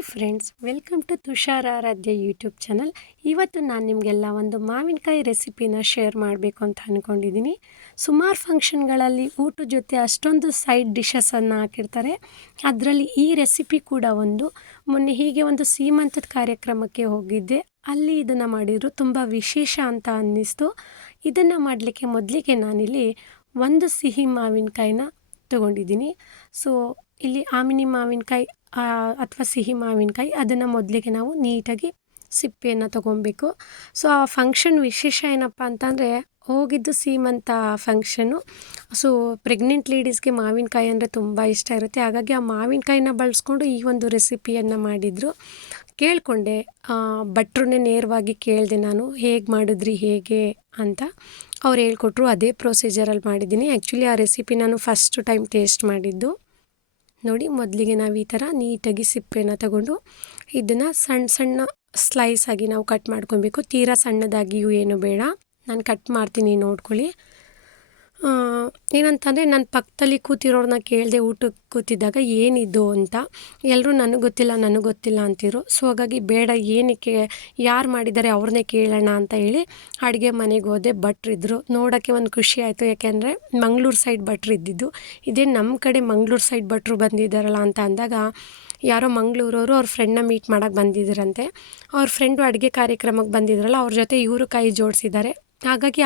Hi friends, welcome to Tushar Aradhya YouTube channel. ಇವತ್ತು ನಾನು ನಿಮಗೆಲ್ಲ ಒಂದು ಮಾವಿನಕಾಯಿ ರೆಸಿಪಿನ ಶೇರ್ ಮಾಡಬೇಕು ಅಂತ ಅಂದ್ಕೊಂಡಿದ್ದೀನಿ. ಸುಮಾರು ಫಂಕ್ಷನ್ಗಳಲ್ಲಿ ಊಟದ ಜೊತೆ ಅಷ್ಟೊಂದು ಸೈಡ್ ಡಿಶಸನ್ನು ಹಾಕಿರ್ತಾರೆ. ಅದರಲ್ಲಿ ಈ ರೆಸಿಪಿ ಕೂಡ ಒಂದು. ಮೊನ್ನೆ ಹೀಗೆ ಒಂದು ಸೀಮಂತದ ಕಾರ್ಯಕ್ರಮಕ್ಕೆ ಹೋಗಿದ್ದೆ. ಅಲ್ಲಿ ಇದನ್ನು ಮಾಡಿದ್ರು ತುಂಬ ವಿಶೇಷ ಅಂತ ಅನ್ನಿಸ್ತು. ಇದನ್ನು ಮಾಡಲಿಕ್ಕೆ ಮೊದಲಿಗೆ ನಾನಿಲ್ಲಿ ಒಂದು ಸಿಹಿ ಮಾವಿನಕಾಯಿನ ತೊಗೊಂಡಿದ್ದೀನಿ. ಸೊ ಇಲ್ಲಿ ಆಮಿನಿ ಮಾವಿನಕಾಯಿ ಅಥವಾ ಸಿಹಿ ಮಾವಿನಕಾಯಿ, ಅದನ್ನು ಮೊದಲಿಗೆ ನಾವು ನೀಟಾಗಿ ಸಿಪ್ಪೆಯನ್ನು ತೊಗೊಬೇಕು. ಸೊ ಆ ಫಂಕ್ಷನ್ ವಿಶೇಷ ಏನಪ್ಪ ಅಂತಂದರೆ, ಹೋಗಿದ್ದು ಸೀಮಂತ ಫಂಕ್ಷನ್ನು. ಸೊ ಪ್ರೆಗ್ನೆಂಟ್ ಲೇಡೀಸ್ಗೆ ಮಾವಿನಕಾಯಿ ಅಂದರೆ ತುಂಬ ಇಷ್ಟ ಇರುತ್ತೆ. ಹಾಗಾಗಿ ಆ ಮಾವಿನಕಾಯಿನ ಬಳಸ್ಕೊಂಡು ಈ ಒಂದು ರೆಸಿಪಿಯನ್ನು ಮಾಡಿದರು. ಕೇಳಿಕೊಂಡೆ, ಭಟ್ರನ್ನೇ ನೇರವಾಗಿ ಕೇಳಿದೆ ನಾನು, ಹೇಗೆ ಮಾಡಿದ್ರಿ ಹೇಗೆ ಅಂತ. ಅವ್ರು ಹೇಳ್ಕೊಟ್ರು. ಅದೇ ಪ್ರೊಸೀಜರಲ್ಲಿ ಮಾಡಿದ್ದೀನಿ. ಆ್ಯಕ್ಚುಲಿ ಆ ರೆಸಿಪಿ ನಾನು ಫಸ್ಟ್ ಟೈಮ್ ಟೇಸ್ಟ್ ಮಾಡಿದ್ದು. ನೋಡಿ, ಮೊದಲಿಗೆ ನಾವು ಈ ಥರ ನೀಟಾಗಿ ಸಿಪ್ಪೆನ ತಗೊಂಡು ಇದನ್ನು ಸಣ್ಣ ಸಣ್ಣ ಸ್ಲೈಸ್ ಆಗಿ ನಾವು ಕಟ್ ಮಾಡ್ಕೊಬೇಕು. ತೀರಾ ಸಣ್ಣದಾಗಿಯೂ ಏನು ಬೇಡ. ನಾನು ಕಟ್ ಮಾಡ್ತೀನಿ, ನೋಡ್ಕೊಳ್ಳಿ. ಏನಂತಂದರೆ, ನನ್ನ ಪಕ್ಕದಲ್ಲಿ ಕೂತಿರೋರನ್ನ ಕೇಳಿದೆ ಊಟಕ್ಕೆ ಕೂತಿದ್ದಾಗ ಏನಿದ್ದು ಅಂತ. ಎಲ್ಲರೂ ನನಗೆ ಗೊತ್ತಿಲ್ಲ ಅಂತಿದ್ರು. ಸೊ ಹಾಗಾಗಿ ಬೇಡ, ಏನಕ್ಕೆ, ಯಾರು ಮಾಡಿದ್ದಾರೆ ಅವ್ರನ್ನೇ ಕೇಳೋಣ ಅಂತ ಹೇಳಿ ಅಡುಗೆ ಮನೆಗೆ ಹೋದೆ. ಭಟ್ರಿದ್ರು. ನೋಡೋಕ್ಕೆ ಒಂದು ಖುಷಿ ಆಯಿತು. ಯಾಕೆಂದರೆ ಮಂಗಳೂರು ಸೈಡ್ ಭಟ್ರು ಇದ್ದಿದ್ದು. ಇದೇ ನಮ್ಮ ಕಡೆ ಮಂಗಳೂರು ಸೈಡ್ ಭಟ್ರು ಬಂದಿದ್ದಾರಲ್ಲ ಅಂತ ಅಂದಾಗ, ಯಾರೋ ಮಂಗಳೂರವರು ಅವ್ರ ಫ್ರೆಂಡ್ನ ಮೀಟ್ ಮಾಡೋಕ್ಕೆ ಬಂದಿದ್ದರಂತೆ. ಅವ್ರ ಫ್ರೆಂಡು ಅಡುಗೆ ಕಾರ್ಯಕ್ರಮಕ್ಕೆ ಬಂದಿದ್ರಲ್ಲ, ಅವ್ರ ಜೊತೆ ಇವರು ಕೈ ಜೋಡಿಸಿದ್ದಾರೆ. ಹಾಗಾಗಿ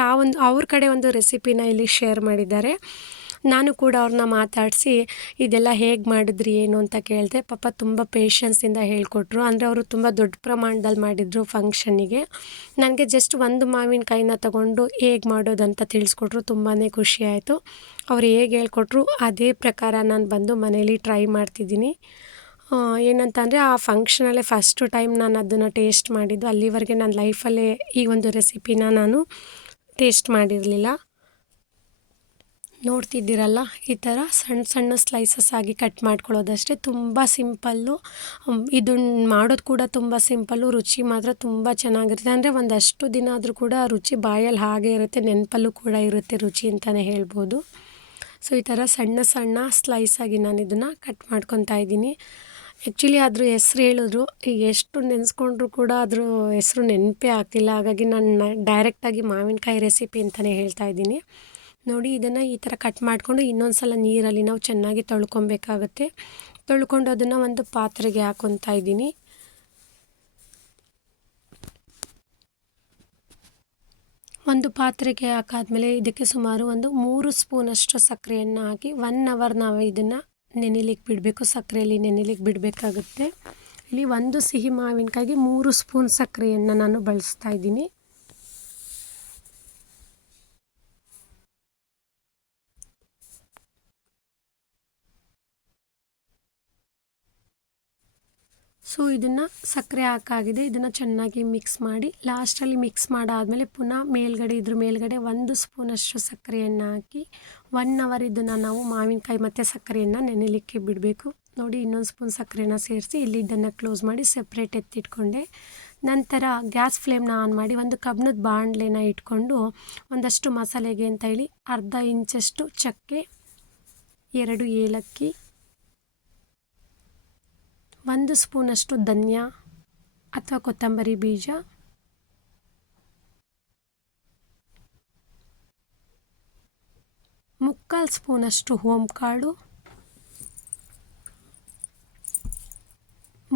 ಅವ್ರ ಕಡೆ ಒಂದು ರೆಸಿಪಿನ ಇಲ್ಲಿ ಶೇರ್ ಮಾಡಿದ್ದಾರೆ. ನಾನು ಕೂಡ ಅವ್ರನ್ನ ಮಾತಾಡಿಸಿ ಇದೆಲ್ಲ ಹೇಗೆ ಮಾಡಿದ್ರಿ ಏನು ಅಂತ ಕೇಳಿದೆ. ಪಾಪ ತುಂಬ ಪೇಷನ್ಸಿಂದ ಹೇಳ್ಕೊಟ್ರು. ಅಂದರೆ ಅವರು ತುಂಬ ದೊಡ್ಡ ಪ್ರಮಾಣದಲ್ಲಿ ಮಾಡಿದರು ಫಂಕ್ಷನ್ನಿಗೆ. ನನಗೆ ಜಸ್ಟ್ ಒಂದು ಮಾವಿನಕಾಯಿನ ತಗೊಂಡು ಹೇಗೆ ಮಾಡೋದಂತ ತಿಳಿಸ್ಕೊಟ್ರು. ತುಂಬಾ ಖುಷಿ ಆಯಿತು. ಅವ್ರು ಹೇಗೆ ಹೇಳ್ಕೊಟ್ರು ಅದೇ ಪ್ರಕಾರ ನಾನು ಬಂದು ಮನೇಲಿ ಟ್ರೈ ಮಾಡ್ತಿದ್ದೀನಿ. ಏನಂತಂದರೆ, ಆ ಫಂಕ್ಷನಲ್ಲೇ ಫಸ್ಟು ಟೈಮ್ ನಾನು ಅದನ್ನು ಟೇಸ್ಟ್ ಮಾಡಿದ್ದು. ಅಲ್ಲಿವರೆಗೆ ನನ್ನ ಲೈಫಲ್ಲೇ ಈ ಒಂದು ರೆಸಿಪಿನ ನಾನು ಟೇಸ್ಟ್ ಮಾಡಿರಲಿಲ್ಲ. ನೋಡ್ತಿದ್ದೀರಲ್ಲ, ಈ ಥರ ಸಣ್ಣ ಸಣ್ಣ ಸ್ಲೈಸಸ್ ಆಗಿ ಕಟ್ ಮಾಡ್ಕೊಳ್ಳೋದಷ್ಟೇ. ತುಂಬ ಸಿಂಪಲ್ಲು. ಇದನ್ನು ಮಾಡೋದು ಕೂಡ ತುಂಬ ಸಿಂಪಲ್ಲು. ರುಚಿ ಮಾತ್ರ ತುಂಬ ಚೆನ್ನಾಗಿರುತ್ತೆ. ಅಂದರೆ ಒಂದಷ್ಟು ದಿನ ಆದರೂ ಕೂಡ ರುಚಿ ಬಾಯಲ್ಲಿ ಹಾಗೆ ಇರುತ್ತೆ, ನೆನಪಲ್ಲೂ ಕೂಡ ಇರುತ್ತೆ ರುಚಿ ಅಂತಲೇ ಹೇಳ್ಬೋದು. ಸೊ ಈ ಥರ ಸಣ್ಣ ಸಣ್ಣ ಸ್ಲೈಸಾಗಿ ನಾನು ಇದನ್ನು ಕಟ್ ಮಾಡ್ಕೊತಾ ಇದ್ದೀನಿ. ಆ್ಯಕ್ಚುಲಿ ಅದ್ರ ಹೆಸ್ರು ಹೇಳಿದ್ರು, ಎಷ್ಟು ನೆನೆಸ್ಕೊಂಡ್ರು ಕೂಡ ಅದ್ರ ಹೆಸ್ರು ನೆನಪೇ ಆಗ್ತಿಲ್ಲ. ಹಾಗಾಗಿ ನಾನು ಡೈರೆಕ್ಟಾಗಿ ಮಾವಿನಕಾಯಿ ರೆಸಿಪಿ ಅಂತಲೇ ಹೇಳ್ತಾ ಇದ್ದೀನಿ. ನೋಡಿ, ಇದನ್ನು ಈ ಥರ ಕಟ್ ಮಾಡಿಕೊಂಡು ಇನ್ನೊಂದು ಸಲ ನೀರಲ್ಲಿ ನಾವು ಚೆನ್ನಾಗಿ ತೊಳ್ಕೊಬೇಕಾಗುತ್ತೆ. ತೊಳ್ಕೊಂಡು ಅದನ್ನು ಒಂದು ಪಾತ್ರೆಗೆ ಹಾಕ್ಕೊತಾ ಇದ್ದೀನಿ. ಒಂದು ಪಾತ್ರೆಗೆ ಹಾಕಾದ್ಮೇಲೆ ಇದಕ್ಕೆ ಸುಮಾರು ಒಂದು 3 ಸ್ಪೂನಷ್ಟು ಸಕ್ಕರೆಯನ್ನು ಹಾಕಿ 1 ಅವರ್ ನಾವು ಇದನ್ನು ನೆನೆಲಿಕ್ಕೆ ಬಿಡಬೇಕು. ಸಕ್ಕರೆಯಲ್ಲಿ ನೆನೆಲಿಕ್ಕೆ ಬಿಡಬೇಕಾಗುತ್ತೆ. ಇಲ್ಲಿ ಒಂದು ಸಿಹಿ ಮಾವಿನಕಾಯಿಗೆ 3 ಸ್ಪೂನ್ ಸಕ್ಕರೆಯನ್ನು ನಾನು ಬಳಸ್ತಾ ಇದ್ದೀನಿ. ಸೊ ಇದನ್ನು ಸಕ್ಕರೆ ಹಾಕಾಗಿದೆ. ಇದನ್ನು ಚೆನ್ನಾಗಿ ಮಿಕ್ಸ್ ಮಾಡಿ, ಲಾಸ್ಟಲ್ಲಿ ಮಿಕ್ಸ್ ಮಾಡಾದಮೇಲೆ ಪುನಃ ಇದ್ರ ಮೇಲ್ಗಡೆ 1 ಸ್ಪೂನಷ್ಟು ಸಕ್ಕರೆಯನ್ನು ಹಾಕಿ 1 ಅವರ್ ಇದನ್ನು ನಾವು ಮಾವಿನಕಾಯಿ ಮತ್ತು ಸಕ್ಕರೆಯನ್ನು ನೆನೆಲಿಕ್ಕೆ ಬಿಡಬೇಕು. ನೋಡಿ, ಇನ್ನೊಂದು ಸ್ಪೂನ್ ಸಕ್ಕರೆನ ಸೇರಿಸಿ ಇಲ್ಲಿ ಇದನ್ನು ಕ್ಲೋಸ್ ಮಾಡಿ ಸೆಪ್ರೇಟ್ ಎತ್ತಿಟ್ಕೊಂಡೆ. ನಂತರ ಗ್ಯಾಸ್ ಫ್ಲೇಮ್ನ ಆನ್ ಮಾಡಿ ಒಂದು ಕಬ್ಬಿಣದ ಬಾಣಲೆನ ಇಟ್ಕೊಂಡು ಒಂದಷ್ಟು ಮಸಾಲೆಗೆ ಅಂತ ಹೇಳಿ ಅರ್ಧ ಇಂಚಷ್ಟು ಚಕ್ಕೆ, 2 ಏಲಕ್ಕಿ, 1 ಸ್ಪೂನಷ್ಟು ಧನಿಯಾ ಅಥವಾ ಕೊತ್ತಂಬರಿ ಬೀಜ, ಮುಕ್ಕಾಲು ಸ್ಪೂನಷ್ಟು ಓಂಕಾಳು,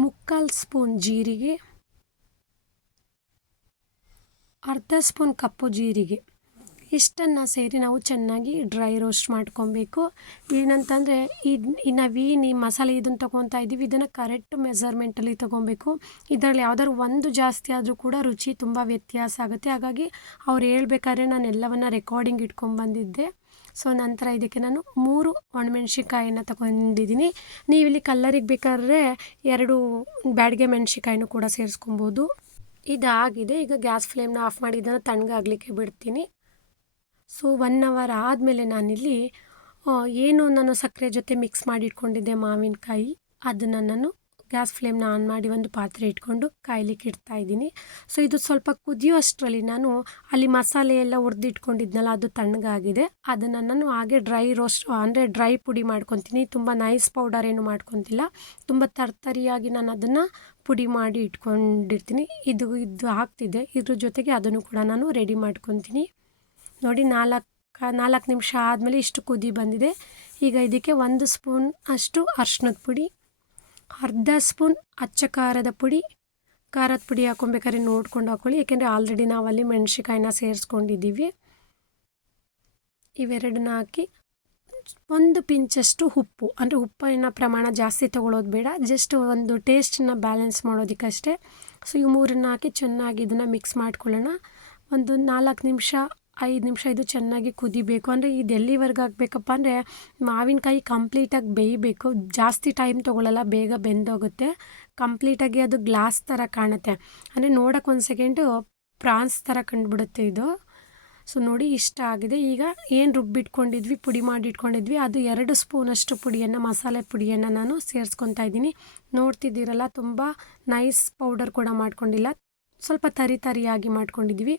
ಮುಕ್ಕಾಲು ಸ್ಪೂನ್ ಜೀರಿಗೆ, ಅರ್ಧ ಸ್ಪೂನ್ ಕಪ್ಪು ಜೀರಿಗೆ, ಇಷ್ಟನ್ನು ಸೇರಿ ನಾವು ಚೆನ್ನಾಗಿ ಡ್ರೈ ರೋಸ್ಟ್ ಮಾಡ್ಕೊಬೇಕು. ಏನಂತಂದರೆ, ನಾವೇನು ಈ ಮಸಾಲೆ ಇದನ್ನು ತೊಗೊತಾ ಇದ್ದೀವಿ, ಇದನ್ನು ಕರೆಕ್ಟ್ ಮೆಸರ್ಮೆಂಟಲ್ಲಿ ತೊಗೊಬೇಕು. ಇದರಲ್ಲಿ ಯಾವ್ದಾದ್ರು ಒಂದು ಜಾಸ್ತಿ ಆದರೂ ಕೂಡ ರುಚಿ ತುಂಬ ವ್ಯತ್ಯಾಸ ಆಗುತ್ತೆ. ಹಾಗಾಗಿ ಅವ್ರು ಹೇಳ್ಬೇಕಾದ್ರೆ ನಾನು ಎಲ್ಲವನ್ನು ರೆಕಾರ್ಡಿಂಗ್ ಇಟ್ಕೊಂಡ್ಬಂದಿದ್ದೆ. ಸೊ ನಂತರ ಇದಕ್ಕೆ ನಾನು 3 ಒಣಮೆಣ್ಸಿಕಾಯಿನ ತೊಗೊಂಡಿದ್ದೀನಿ. ನೀವಿಲ್ಲಿ ಕಲ್ಲರಿಗೆ ಬೇಕಾದ್ರೆ 2 ಬ್ಯಾಡಗೆ ಮೆಣಸಿಕಾಯಿನೂ ಕೂಡ ಸೇರಿಸ್ಕೊಬೋದು. ಇದಾಗಿದೆ. ಈಗ ಗ್ಯಾಸ್ ಫ್ಲೇಮ್ನ ಆಫ್ ಮಾಡಿ ಇದನ್ನು ತಣ್ಣಗಾಗಲಿಕ್ಕೆ ಬಿಡ್ತೀನಿ. ಸೊ 1 ಅವರ್ ಆದಮೇಲೆ ನಾನಿಲ್ಲಿ ಏನು ನಾನು ಸಕ್ಕರೆ ಜೊತೆ ಮಿಕ್ಸ್ ಮಾಡಿ ಇಟ್ಕೊಂಡಿದ್ದೆ ಮಾವಿನಕಾಯಿ, ಅದನ್ನು ನಾನು ಗ್ಯಾಸ್ ಫ್ಲೇಮ್ನ ಆನ್ ಮಾಡಿ ಒಂದು ಪಾತ್ರೆ ಇಟ್ಕೊಂಡು ಕಾಯ್ಲಿಕ್ಕೆ ಇಡ್ತಾ ಇದ್ದೀನಿ. ಸೊ ಇದು ಸ್ವಲ್ಪ ಕುದಿಯುವಷ್ಟರಲ್ಲಿ ನಾನು ಅಲ್ಲಿ ಮಸಾಲೆ ಎಲ್ಲ ಹುರಿದಿಟ್ಕೊಂಡಿದ್ನಲ್ಲ ಅದು ತಣ್ಣಗಾಗಿದೆ. ಅದನ್ನು ನಾನು ಹಾಗೆ ಡ್ರೈ ರೋಸ್ಟ್ ಅಂದರೆ ಡ್ರೈ ಪುಡಿ ಮಾಡ್ಕೊತೀನಿ. ತುಂಬ ನೈಸ್ ಪೌಡರ್ ಏನು ಮಾಡ್ಕೊತಿಲ್ಲ, ತುಂಬ ತರ್ತರಿಯಾಗಿ ನಾನು ಅದನ್ನು ಪುಡಿ ಮಾಡಿ ಇಟ್ಕೊಂಡಿರ್ತೀನಿ. ಇದು ಹಾಕ್ತಿದ್ದೆ, ಇದ್ರ ಜೊತೆಗೆ ಅದನ್ನು ಕೂಡ ನಾನು ರೆಡಿ ಮಾಡ್ಕೊತೀನಿ. ನೋಡಿ 4 ನಿಮಿಷ ಆದಮೇಲೆ ಇಷ್ಟು ಕುದಿ ಬಂದಿದೆ. ಈಗ ಇದಕ್ಕೆ 1 ಸ್ಪೂನ್ ಅಷ್ಟು ಅರಿಶಿಣದ ಪುಡಿ, ಅರ್ಧ ಸ್ಪೂನ್ ಅಚ್ಚ ಖಾರದ ಪುಡಿ ಹಾಕ್ಕೊಬೇಕಾದ್ರೆ ನೋಡ್ಕೊಂಡು ಹಾಕ್ಕೊಳ್ಳಿ, ಏಕೆಂದರೆ ಆಲ್ರೆಡಿ ನಾವಲ್ಲಿ ಮೆಣಸಿಕಾಯಿನ ಸೇರಿಸ್ಕೊಂಡಿದ್ದೀವಿ. ಇವೆರಡನ್ನ ಹಾಕಿ 1 ಪಿಂಚಷ್ಟು ಉಪ್ಪು, ಅಂದರೆ ಉಪ್ಪಿನ ಪ್ರಮಾಣ ಜಾಸ್ತಿ ತೊಗೊಳ್ಳೋದು ಬೇಡ, ಜಸ್ಟ್ ಒಂದು ಟೇಸ್ಟನ್ನ ಬ್ಯಾಲೆನ್ಸ್ ಮಾಡೋದಕ್ಕಷ್ಟೇ. ಸೊ ಈ ಮೂರನ್ನ ಹಾಕಿ ಚೆನ್ನಾಗಿ ಇದನ್ನು ಮಿಕ್ಸ್ ಮಾಡ್ಕೊಳ್ಳೋಣ. ಒಂದು 4 ನಿಮಿಷ 5 ನಿಮಿಷ ಇದು ಚೆನ್ನಾಗಿ ಕುದಿಬೇಕು. ಅಂದರೆ ಇದು ಎಲ್ಲಿವರೆಗೆ ಆಗಬೇಕಪ್ಪ ಅಂದರೆ ಮಾವಿನಕಾಯಿ ಕಂಪ್ಲೀಟಾಗಿ ಬೇಯಬೇಕು, ಜಾಸ್ತಿ ಟೈಮ್ ತೊಗೊಳ್ಳಲ್ಲ, ಬೇಗ ಬೆಂದೋಗುತ್ತೆ. ಕಂಪ್ಲೀಟಾಗಿ ಅದು ಗ್ಲಾಸ್ ಥರ ಕಾಣುತ್ತೆ, ಅಂದರೆ ನೋಡೋಕೆ ಒಂದು ಸೆಕೆಂಡು ಪ್ರಾನ್ಸ್ ಥರ ಕಂಡುಬಿಡುತ್ತೆ ಇದು. ಸೊ ನೋಡಿ ಇಷ್ಟ ಆಗಿದೆ. ಈಗ ಏನು ರುಬ್ಬಿಟ್ಕೊಂಡಿದ್ವಿ, ಪುಡಿ ಮಾಡಿ ಇಟ್ಕೊಂಡಿದ್ವಿ, ಅದು 2 ಸ್ಪೂನಷ್ಟು ಪುಡಿಯನ್ನು, ಮಸಾಲೆ ಪುಡಿಯನ್ನು ನಾನು ಸೇರಿಸ್ಕೊತಾ ಇದ್ದೀನಿ. ನೋಡ್ತಿದ್ದೀರಲ್ಲ, ತುಂಬ ನೈಸ್ ಪೌಡರ್ ಕೂಡ ಮಾಡ್ಕೊಂಡಿಲ್ಲ, ಸ್ವಲ್ಪ ತರಿಯಾಗಿ ಮಾಡ್ಕೊಂಡಿದ್ವಿ.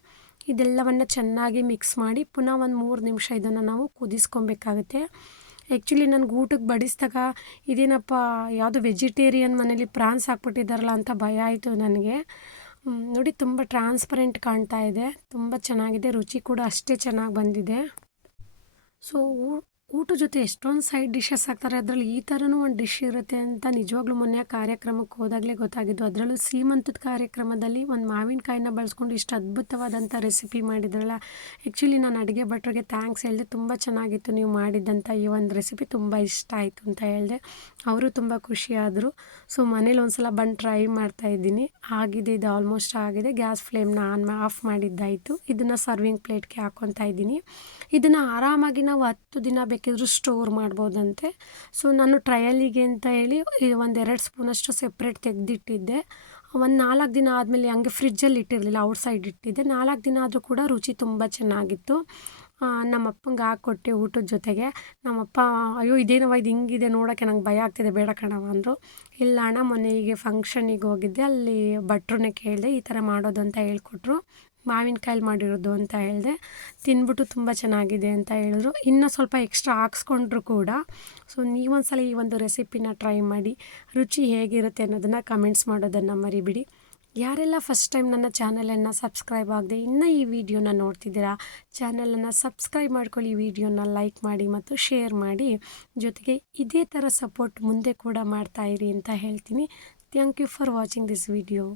ಇದೆಲ್ಲವನ್ನು ಚೆನ್ನಾಗಿ ಮಿಕ್ಸ್ ಮಾಡಿ ಪುನಃ ಒಂದು 3 ನಿಮಿಷ ಇದನ್ನು ನಾವು ಕುದಿಸ್ಕೊಬೇಕಾಗುತ್ತೆ. ಆ್ಯಕ್ಚುಲಿ ನನಗೆ ಊಟಕ್ಕೆ ಬಡಿಸಿದಾಗ ಇದೇನಪ್ಪ ಯಾವುದೋ ವೆಜಿಟೇರಿಯನ್ ಮನೇಲಿ ಪ್ರಾನ್ಸ್ ಹಾಕ್ಬಿಟ್ಟಿದ್ದಾರಲ್ಲ ಅಂತ ಭಯ ಆಯಿತು ನನಗೆ. ನೋಡಿ ತುಂಬ ಟ್ರಾನ್ಸ್ಪರೆಂಟ್ ಕಾಣ್ತಾ ಇದೆ, ತುಂಬ ಚೆನ್ನಾಗಿದೆ, ರುಚಿ ಕೂಡ ಅಷ್ಟೇ ಚೆನ್ನಾಗಿ ಬಂದಿದೆ. ಸೊ ಊಟದ ಜೊತೆ ಎಷ್ಟೊಂದು ಸೈಡ್ ಡಿಶಸ್ ಹಾಕ್ತಾರೆ, ಅದರಲ್ಲಿ ಈ ಥರನೂ ಒಂದು ಡಿಶ್ ಇರುತ್ತೆ ಅಂತ ನಿಜವಾಗ್ಲೂ ಮೊನ್ನೆ ಕಾರ್ಯಕ್ರಮಕ್ಕೆ ಹೋದಾಗಲೇ ಗೊತ್ತಾಗಿದ್ದು. ಅದರಲ್ಲೂ ಸೀಮಂತದ ಕಾರ್ಯಕ್ರಮದಲ್ಲಿ ಒಂದು ಮಾವಿನಕಾಯಿನ ಬಳಸ್ಕೊಂಡು ಇಷ್ಟು ಅದ್ಭುತವಾದಂಥ ರೆಸಿಪಿ ಮಾಡಿದ್ರಲ್ಲ. ಆ್ಯಕ್ಚುಲಿ ನಾನು ಅಡುಗೆ ಭಟ್ರಿಗೆ ಥ್ಯಾಂಕ್ಸ್ ಹೇಳಿದೆ, ತುಂಬ ಚೆನ್ನಾಗಿತ್ತು ನೀವು ಮಾಡಿದ್ದಂಥ ಈ ಒಂದು ರೆಸಿಪಿ, ತುಂಬ ಇಷ್ಟ ಆಯಿತು ಅಂತ ಹೇಳಿದೆ. ಅವರು ತುಂಬ ಖುಷಿಯಾದರು. ಸೊ ಮನೇಲಿ ಒಂದು ಸಲ ಬಂದು ಟ್ರೈ ಮಾಡ್ತಾಯಿದ್ದೀನಿ. ಆಗಿದೆ, ಇದು ಆಲ್ಮೋಸ್ಟ್ ಆಗಿದೆ. ಗ್ಯಾಸ್ ಫ್ಲೇಮ್ನ ಆಫ್ ಮಾಡಿದ್ದಾಯಿತು. ಇದನ್ನು ಸರ್ವಿಂಗ್ ಪ್ಲೇಟ್ಗೆ ಹಾಕ್ಕೊತಾ ಇದ್ದೀನಿ. ಇದನ್ನು ಆರಾಮಾಗಿ ನಾವು 10 ದಿನ ಬೇಕಿದ್ರೂ ಸ್ಟೋರ್ ಮಾಡ್ಬೋದಂತೆ. ಸೊ ನಾನು ಟ್ರಯಲಿಗೆ ಅಂತ ಹೇಳಿ ಒಂದು 2 ಸ್ಪೂನಷ್ಟು ಸೆಪ್ರೇಟ್ ತೆಗೆದಿಟ್ಟಿದ್ದೆ. ಒಂದು 4 ದಿನ ಆದಮೇಲೆ ಹಂಗೆ ಫ್ರಿಜ್ಜಲ್ಲಿ ಇಟ್ಟಿರಲಿಲ್ಲ, ಔಟ್ಸೈಡ್ ಇಟ್ಟಿದ್ದೆ. 4 ದಿನ ಆದರೂ ಕೂಡ ರುಚಿ ತುಂಬ ಚೆನ್ನಾಗಿತ್ತು. ನಮ್ಮ ಅಪ್ಪಂಗೆ ಹಾಕ್ಕೊಟ್ಟೆ ಊಟದ ಜೊತೆಗೆ. ನಮ್ಮಪ್ಪ ಅಯ್ಯೋ ಇದೇನವ ಇದು ಹಿಂಗಿದೆ ನೋಡೋಕ್ಕೆ, ನಂಗೆ ಭಯ ಆಗ್ತಿದೆ, ಬೇಡ ಕಣವ ಅಂದರು. ಇಲ್ಲ ಅಣ್ಣ, ಮೊನ್ನೆ ಹೀಗೆ ಫಂಕ್ಷನಿಗೆ ಹೋಗಿದ್ದೆ, ಅಲ್ಲಿ ಭಟ್ರನ್ನೇ ಕೇಳಿದೆ ಈ ಥರ ಮಾಡೋದು ಅಂತ ಹೇಳ್ಕೊಟ್ರು. ಮಾವಿನಕಾಯಲ್ಲಿ ಮಾಡಿರೋದು ಅಂತ ಹೇಳಿದೆ. ತಿಂದ್ಬಿಟ್ಟು ತುಂಬ ಚೆನ್ನಾಗಿದೆ ಅಂತ ಹೇಳಿದ್ರು. ಇನ್ನೂ ಸ್ವಲ್ಪ ಎಕ್ಸ್ಟ್ರಾ ಹಾಕ್ಸ್ಕೊಂಡ್ರು ಕೂಡ. ಸೊ ನೀವೊಂದ್ಸಲ ಈ ಒಂದು ರೆಸಿಪಿನ ಟ್ರೈ ಮಾಡಿ, ರುಚಿ ಹೇಗಿರುತ್ತೆ ಅನ್ನೋದನ್ನು ಕಮೆಂಟ್ಸ್ ಮಾಡೋದನ್ನು ಮರಿಬಿಡಿ. ಯಾರೆಲ್ಲ ಫಸ್ಟ್ ಟೈಮ್ ನನ್ನ ಚಾನಲನ್ನು ಸಬ್ಸ್ಕ್ರೈಬ್ ಆಗದೆ ಇನ್ನೂ ಈ ವಿಡಿಯೋನ ನೋಡ್ತಿದ್ದೀರಾ, ಚಾನಲನ್ನು ಸಬ್ಸ್ಕ್ರೈಬ್ ಮಾಡ್ಕೊಳ್ಳಿ, ವಿಡಿಯೋನ ಲೈಕ್ ಮಾಡಿ ಮತ್ತು ಶೇರ್ ಮಾಡಿ. ಜೊತೆಗೆ ಇದೇ ಥರ ಸಪೋರ್ಟ್ ಮುಂದೆ ಕೂಡ ಮಾಡ್ತಾಯಿರಿ ಅಂತ ಹೇಳ್ತೀನಿ. Thank you for watching this video.